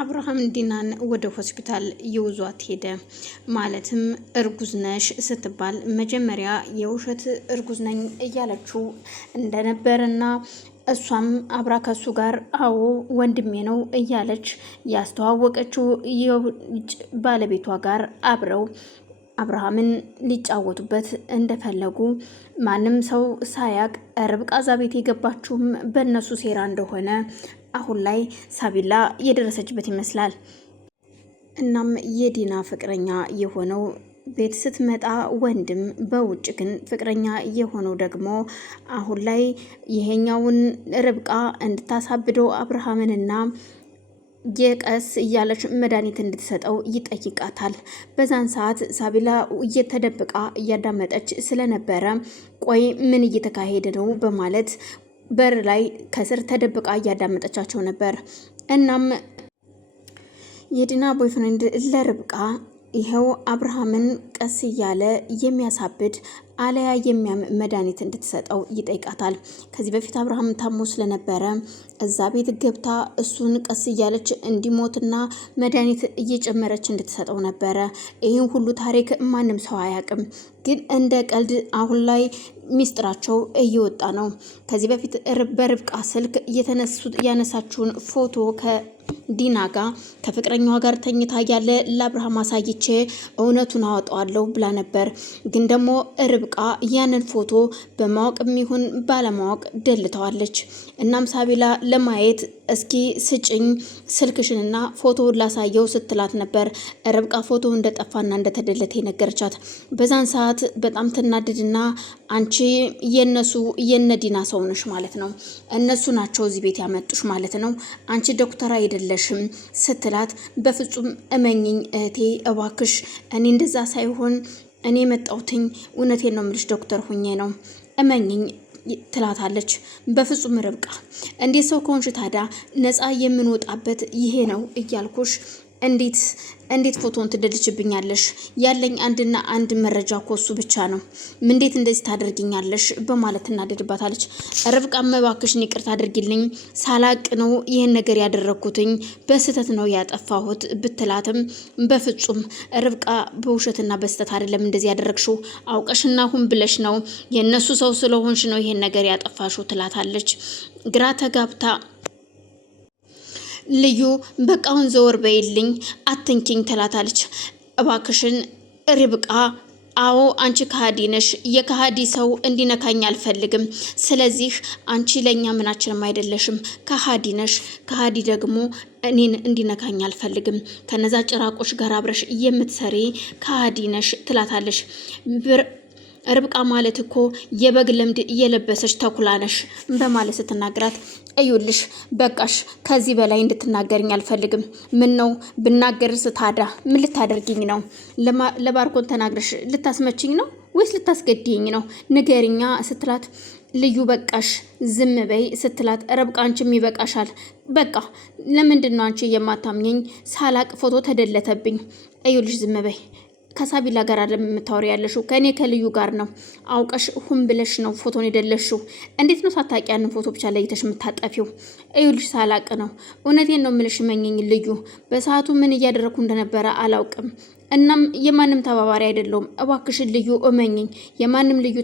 አብርሃም ዲናን ወደ ሆስፒታል ይውዟት ሄደ። ማለትም እርጉዝ ነሽ ስትባል መጀመሪያ የውሸት እርጉዝ ነኝ እያለችው እንደነበረና እሷም አብራ ከሱ ጋር አዎ ወንድሜ ነው እያለች ያስተዋወቀችው የውጭ ባለቤቷ ጋር አብረው አብርሃምን ሊጫወቱበት እንደፈለጉ ማንም ሰው ሳያቅ ርብቃ እዛ ቤት የገባችውም በእነሱ ሴራ እንደሆነ አሁን ላይ ሳቢላ የደረሰችበት ይመስላል። እናም የዲና ፍቅረኛ የሆነው ቤት ስትመጣ ወንድም በውጭ ግን ፍቅረኛ የሆነው ደግሞ አሁን ላይ ይሄኛውን ርብቃ እንድታሳብደው አብርሃምንና የቀስ እያለች መድኃኒት እንድትሰጠው ይጠይቃታል። በዛን ሰዓት ሳቢላ እየተደብቃ እያዳመጠች ስለነበረ ቆይ ምን እየተካሄደ ነው በማለት በር ላይ ከስር ተደብቃ እያዳመጠቻቸው ነበር። እናም የዲና ቦይፍሬንድ ለርብቃ ይኸው አብርሃምን ቀስ እያለ የሚያሳብድ አለያ የሚያም መድኃኒት እንድትሰጠው ይጠይቃታል። ከዚህ በፊት አብርሃም ታሞ ስለነበረ እዛ ቤት ገብታ እሱን ቀስ እያለች እንዲሞትና መድኃኒት እየጨመረች እንድትሰጠው ነበረ። ይህን ሁሉ ታሪክ ማንም ሰው አያውቅም፣ ግን እንደ ቀልድ አሁን ላይ ሚስጥራቸው እየወጣ ነው። ከዚህ በፊት በርብቃ ስልክ ያነሳችውን ፎቶ ከዲና ጋር ከፍቅረኛዋ ጋር ተኝታ ያለ ለአብርሃም አሳይቼ እውነቱን አወጣዋለሁ ብላ ነበር። ግን ደግሞ ርብቃ ያንን ፎቶ በማወቅም ይሁን ባለማወቅ ደልተዋለች። እናም ሳቢላ ለማየት እስኪ ስጭኝ ስልክሽንና ፎቶውን ላሳየው ስትላት ነበር። ርብቃ ፎቶ እንደጠፋና እንደተደለተ የነገረቻት። በዛን ሰዓት በጣም ትናድድና አንቺ የነዲና ሰው ነሽ ማለት ነው፣ እነሱ ናቸው እዚህ ቤት ያመጡሽ ማለት ነው፣ አንቺ ዶክተር አይደለሽም ስትላት፣ በፍጹም እመኝኝ እህቴ እባክሽ፣ እኔ እንደዛ ሳይሆን እኔ መጣሁትኝ እውነቴን ነው የምልሽ ዶክተር ሁኜ ነው እመኝኝ ትላታለች። በፍጹም ርብቃ እንዴት ሰው ከሆንሽ ታዲያ ነፃ የምንወጣበት ይሄ ነው እያልኩሽ እንዴት ፎቶን ትደልችብኛለሽ? ያለኝ አንድና አንድ መረጃ እኮ እሱ ብቻ ነው። እንዴት እንደዚህ ታደርጊኛለሽ? በማለት እናደድባታለች። ርብቃ እባክሽን ይቅርታ አድርጊልኝ፣ ሳላቅ ነው ይህን ነገር ያደረኩትኝ፣ በስህተት ነው ያጠፋሁት ብትላትም በፍጹም ርብቃ በውሸትና በስህተት አይደለም እንደዚህ ያደረግሽው፣ አውቀሽና ሁን ብለሽ ነው፣ የእነሱ ሰው ስለሆንሽ ነው ይሄን ነገር ያጠፋሽው ትላታለች። ግራ ተጋብታ ልዩ በቃውን ዘወር በይልኝ አትንኪኝ ትላታለች። እባክሽን ርብቃ አዎ አንቺ ከሃዲ ነሽ፣ የከሃዲ ሰው እንዲነካኝ አልፈልግም። ስለዚህ አንቺ ለኛ ምናችንም አይደለሽም፣ ከሃዲ ነሽ። ከሃዲ ደግሞ እኔን እንዲነካኝ አልፈልግም። ከነዛ ጭራቆች ጋር አብረሽ የምትሰሪ ከሃዲ ነሽ ትላታለች። ርብቃ ማለት እኮ የበግ ለምድ እየለበሰች ተኩላ ነሽ በማለት ስትናገራት፣ እዩልሽ በቃሽ፣ ከዚህ በላይ እንድትናገርኝ አልፈልግም። ምን ነው ብናገርስ ታዳ ምን ልታደርጊኝ ነው? ለባርኮን ተናግረሽ ልታስመችኝ ነው ወይስ ልታስገድይኝ ነው? ንገሪኛ ስትላት፣ ልዩ በቃሽ ዝም በይ ስትላት፣ ርብቃ አንቺም ይበቃሻል። በቃ ለምንድን ነው አንቺ የማታምኘኝ? ሳላቅ ፎቶ ተደለተብኝ። እዩልሽ ዝም በይ። ከሳቢላ ጋር አይደለም የምታወሪ ያለሽው፣ ከኔ ከልዩ ጋር ነው። አውቀሽ ሁን ብለሽ ነው ፎቶን የደለሽው። እንዴት ነው ሳታውቂ ያንን ፎቶ ብቻ ለይተሽ የምታጠፊው? እዩልሽ ሳላቅ ነው። እውነቴን ነው የምልሽ መኘኝ ልዩ። በሰዓቱ ምን እያደረኩ እንደነበረ አላውቅም። እናም የማንም ተባባሪ አይደለሁም። እባክሽን ልዩ እመኝኝ። የማንም ልዩ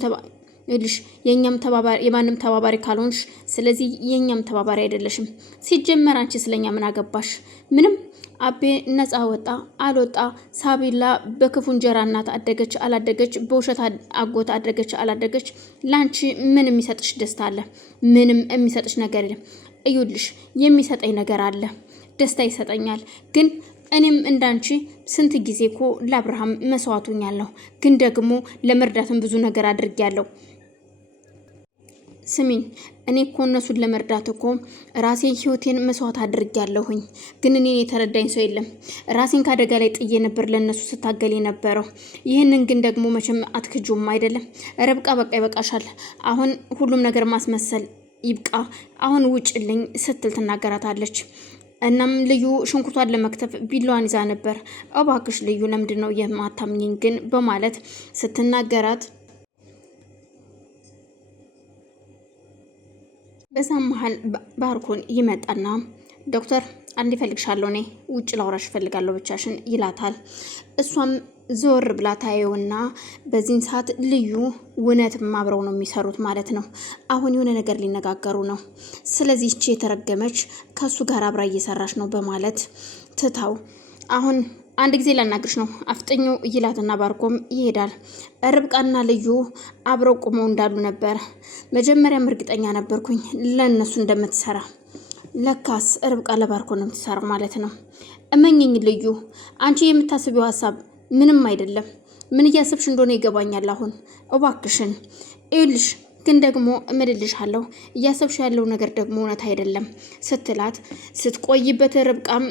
የማንም ተባባሪ ካልሆንሽ ስለዚህ የኛም ተባባሪ አይደለሽም። ሲጀመር አንቺ ስለኛ ምን አገባሽ? ምንም አቤ ነፃ ወጣ አልወጣ፣ ሳቢላ በክፉ እንጀራ እናት አደገች አላደገች፣ በውሸት አጎት አደገች አላደገች፣ ላንቺ ምን የሚሰጥሽ ደስታ አለ? ምንም የሚሰጥሽ ነገር የለም። እዩልሽ የሚሰጠኝ ነገር አለ፣ ደስታ ይሰጠኛል። ግን እኔም እንዳንቺ ስንት ጊዜ እኮ ለአብርሃም መስዋዕቱኛለሁ፣ ግን ደግሞ ለመርዳትም ብዙ ነገር አድርጌያለሁ። ስሚኝ፣ እኔ እኮ እነሱን ለመርዳት እኮ ራሴን ህይወቴን መስዋዕት አድርጌያለሁኝ። ግን እኔን የተረዳኝ ሰው የለም። ራሴን ከአደጋ ላይ ጥዬ ነበር ለእነሱ ስታገል የነበረው። ይህንን ግን ደግሞ መቼም አትክጁም አይደለም? ርብቃ በቃ ይበቃሻል። አሁን ሁሉም ነገር ማስመሰል ይብቃ። አሁን ውጭልኝ ስትል ትናገራታለች። እናም ልዩ ሽንኩርቷን ለመክተፍ ቢላዋን ይዛ ነበር። እባክሽ ልዩ ለምንድን ነው የማታምኝኝ ግን በማለት ስትናገራት፣ በዛ መሀል ባርኮን ይመጣና ዶክተር አንድ ይፈልግሻለሁ፣ እኔ ውጭ ላውራሽ እፈልጋለሁ ብቻሽን ይላታል። እሷም ዞር ብላ ታየውና በዚህን ሰዓት ልዩ እውነትም አብረው ነው የሚሰሩት ማለት ነው። አሁን የሆነ ነገር ሊነጋገሩ ነው። ስለዚህ ይቺ የተረገመች ከሱ ጋር አብራ እየሰራች ነው በማለት ትታው አሁን አንድ ጊዜ ላናግርሽ ነው አፍጥኙ ይላትና ባርኮም ይሄዳል። ርብቃና ልዩ አብረው ቆመው እንዳሉ ነበር። መጀመሪያም እርግጠኛ ነበርኩኝ ለእነሱ እንደምትሰራ። ለካስ ርብቃ ለባርኮ ነው የምትሰራው ማለት ነው። እመኝኝ ልዩ፣ አንቺ የምታስቢው ሀሳብ ምንም አይደለም። ምን እያሰብሽ እንደሆነ ይገባኛል። አሁን እባክሽን ይኸውልሽ፣ ግን ደግሞ እምልልሻለሁ እያሰብሽ ያለው ነገር ደግሞ እውነት አይደለም ስትላት ስትቆይበት ርብቃም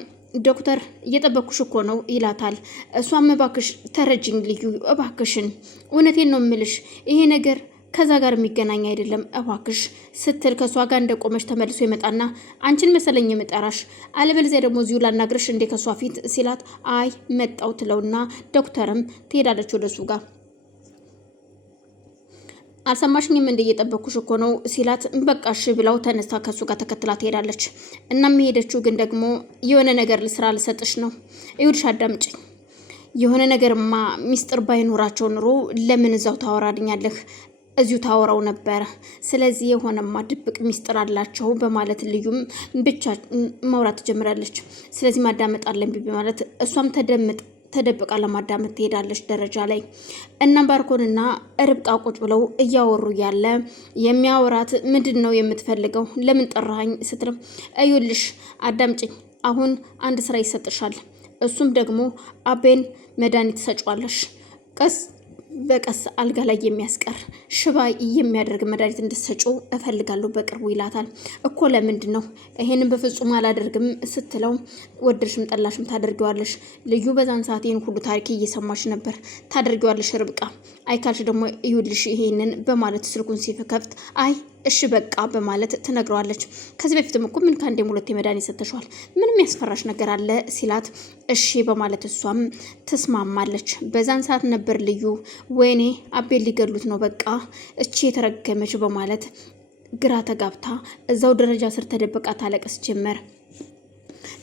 ዶክተር እየጠበኩሽ እኮ ነው ይላታል። እሷም እባክሽ ተረጅኝ ልዩ እባክሽን፣ እውነቴን ነው እምልሽ ይሄ ነገር ከዛ ጋር የሚገናኝ አይደለም እባክሽ ስትል ከሷ ጋር እንደቆመች ተመልሶ ይመጣና አንቺን መሰለኝ የምጠራሽ፣ አለበለዚያ ደግሞ እዚሁ ላናግርሽ እንዴ ከሷ ፊት ሲላት፣ አይ መጣው ትለውና ዶክተርም ትሄዳለች ወደሱ ጋር። አልሰማሽኝም እንደ እየጠበኩሽ እኮ ነው ሲላት፣ በቃሽ ብላው ተነስታ ከሱ ጋር ተከትላ ትሄዳለች። እናም የሄደችው ግን ደግሞ የሆነ ነገር ልስራ ልሰጥሽ ነው። ይኸውልሽ አዳምጪኝ፣ የሆነ ነገርማ ሚስጥር ባይኖራቸው ኑሮ ለምን እዛው ታወራልኛለህ? እዚሁ ታወራው ነበር። ስለዚህ የሆነማ ድብቅ ሚስጥር አላቸው በማለት ልዩም ብቻ ማውራት ትጀምራለች። ስለዚህ ማዳመጥ አለብኝ በማለት እሷም ተደብቃ ለማዳመጥ ትሄዳለች ደረጃ ላይ። እናም ባርኮንና ርብቃ ቁጭ ብለው እያወሩ ያለ የሚያወራት ምንድን ነው የምትፈልገው? ለምን ጠራኸኝ ስትልም፣ እዩልሽ አዳምጪኝ፣ አሁን አንድ ስራ ይሰጥሻል። እሱም ደግሞ አቤን መድኃኒት ትሰጫዋለሽ፣ ቀስ በቀስ አልጋ ላይ የሚያስቀር ሽባ የሚያደርግ መድኃኒት እንድትሰጪው እፈልጋለሁ በቅርቡ ይላታል። እኮ ለምንድን ነው? ይሄንን በፍጹም አላደርግም ስትለው፣ ወደድሽም ጠላሽም ታደርጊዋለሽ። ልዩ በዛን ሰዓት ይህን ሁሉ ታሪክ እየሰማች ነበር። ታደርጊዋለሽ ርብቃ፣ አይካልሽ ደግሞ ይኸውልሽ ይሄንን በማለት ስልኩን ሲከፍት አይ እሺ በቃ በማለት ትነግረዋለች። ከዚህ በፊትም እኮ ምን ከአንዴም ሁለቴ መድኃኒት ሰጥተሻል፣ ምንም ያስፈራሽ ነገር አለ ሲላት፣ እሺ በማለት እሷም ትስማማለች። በዛን ሰዓት ነበር ልዩ ወይኔ አቤል ሊገሉት ነው በቃ እቺ የተረገመች በማለት ግራ ተጋብታ እዛው ደረጃ ስር ተደብቃ ታለቅስ ጀመር።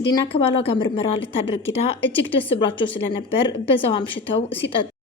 ዲና ከባሏ ጋር ምርመራ ልታደርግ ሄዳ እጅግ ደስ ብሏቸው ስለነበር በዛው አምሽተው ሲጠጡ